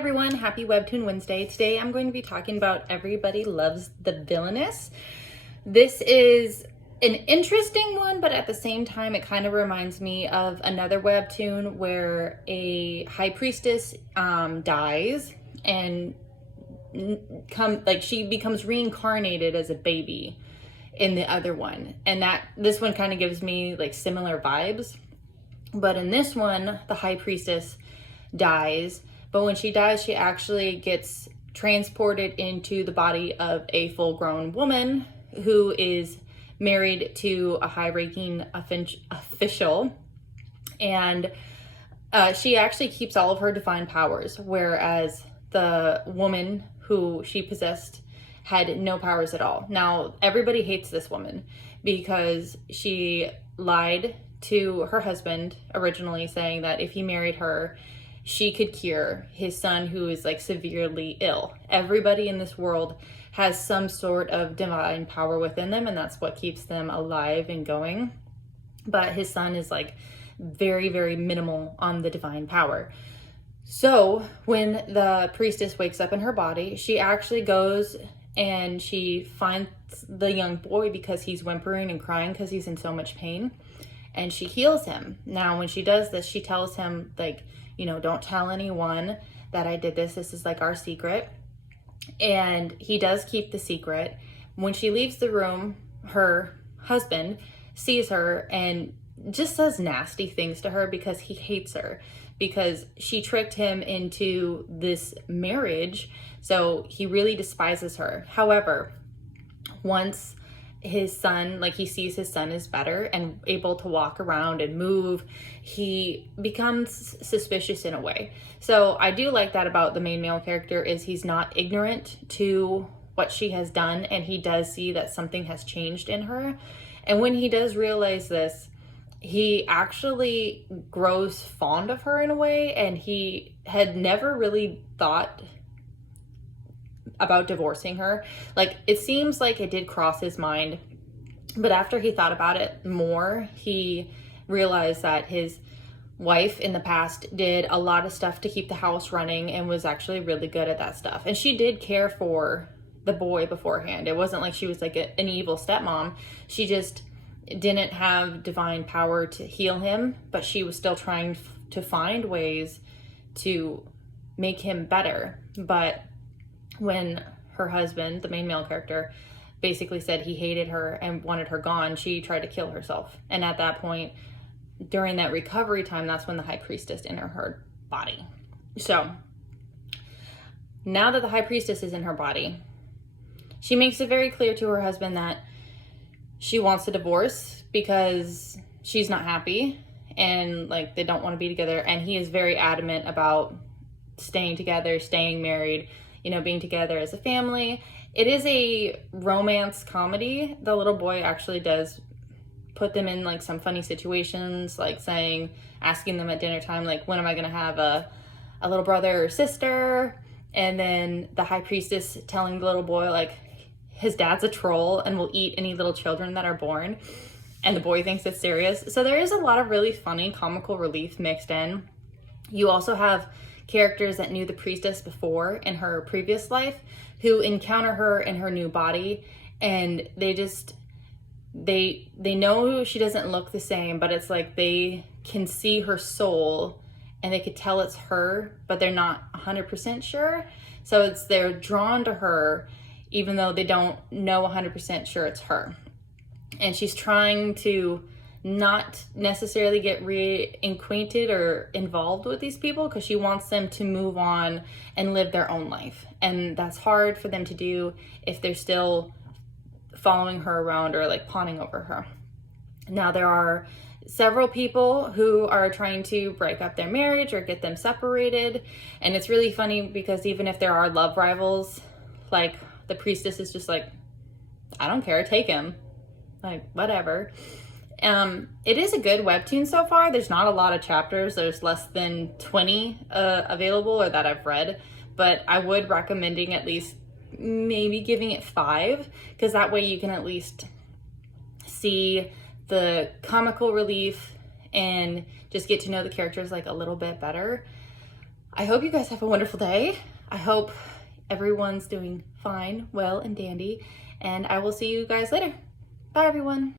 everyone, happy Webtoon Wednesday. Today I'm going to be talking about Everybody Loves the Villainess. This is an interesting one, but at the same time it kind of reminds me of another Webtoon where a high priestess dies and she becomes reincarnated as a baby in the other one. And this one kind of gives me like similar vibes. But in this one, the high priestess dies. But when she dies, she actually gets transported into the body of a full-grown woman who is married to a high-ranking official. And she actually keeps all of her divine powers, whereas the woman who she possessed had no powers at all. Now, everybody hates this woman because she lied to her husband originally, saying that if he married her, she could cure his son who is like severely ill. Everybody in this world has some sort of divine power within them, and that's what keeps them alive and going. But his son is like very, very minimal on the divine power. So when the priestess wakes up in her body, she actually goes and she finds the young boy because he's whimpering and crying because he's in so much pain, and she heals him. Now, when she does this, she tells him, like, you know, don't tell anyone that I did this. This is like our secret. And he does keep the secret. When she leaves the room, her husband sees her and just says nasty things to her because he hates her, because she tricked him into this marriage. So he really despises her. However, once his son, like he sees his son is better and able to walk around and move, he becomes suspicious in a way. So I do like that about the main male character, is he's not ignorant to what she has done, and he does see that something has changed in her. And when he does realize this, he actually grows fond of her in a way, and he had never really thought about divorcing her. Like, it seems like it did cross his mind, but after he thought about it more, he realized that his wife in the past did a lot of stuff to keep the house running and was actually really good at that stuff. And she did care for the boy beforehand. It wasn't like she was like an evil stepmom. She just didn't have divine power to heal him, but she was still trying to find ways to make him better. But when her husband, the main male character, basically said he hated her and wanted her gone, she tried to kill herself. And at that point, during that recovery time, that's when the high priestess entered her body. So now that the high priestess is in her body, she makes it very clear to her husband that she wants a divorce because she's not happy and like they don't want to be together. And he is very adamant about staying together, staying married, you know, being together as a family. It is a romance comedy. The little boy actually does put them in like some funny situations, like asking them at dinner time, like, when am I going to have a little brother or sister? And then the high priestess telling the little boy, like, his dad's a troll and will eat any little children that are born. And the boy thinks it's serious. So there is a lot of really funny comical relief mixed in. You also have characters that knew the priestess before in her previous life who encounter her in her new body, and they know she doesn't look the same, but it's like they can see her soul and they could tell it's her, but they're not 100% sure. So they're drawn to her even though they don't know 100% sure it's her. And she's trying to not necessarily get reacquainted or involved with these people because she wants them to move on and live their own life. And that's hard for them to do if they're still following her around or like pawning over her. Now, there are several people who are trying to break up their marriage or get them separated. And it's really funny because even if there are love rivals, like the priestess is just like, I don't care, take him. Like, whatever. It is a good webtoon so far. There's not a lot of chapters. There's less than 20 available or that I've read, but I would recommending at least maybe giving it 5, because that way you can at least see the comical relief and just get to know the characters like a little bit better. I hope you guys have a wonderful day. I hope everyone's doing fine, well, and dandy, and I will see you guys later. Bye, everyone.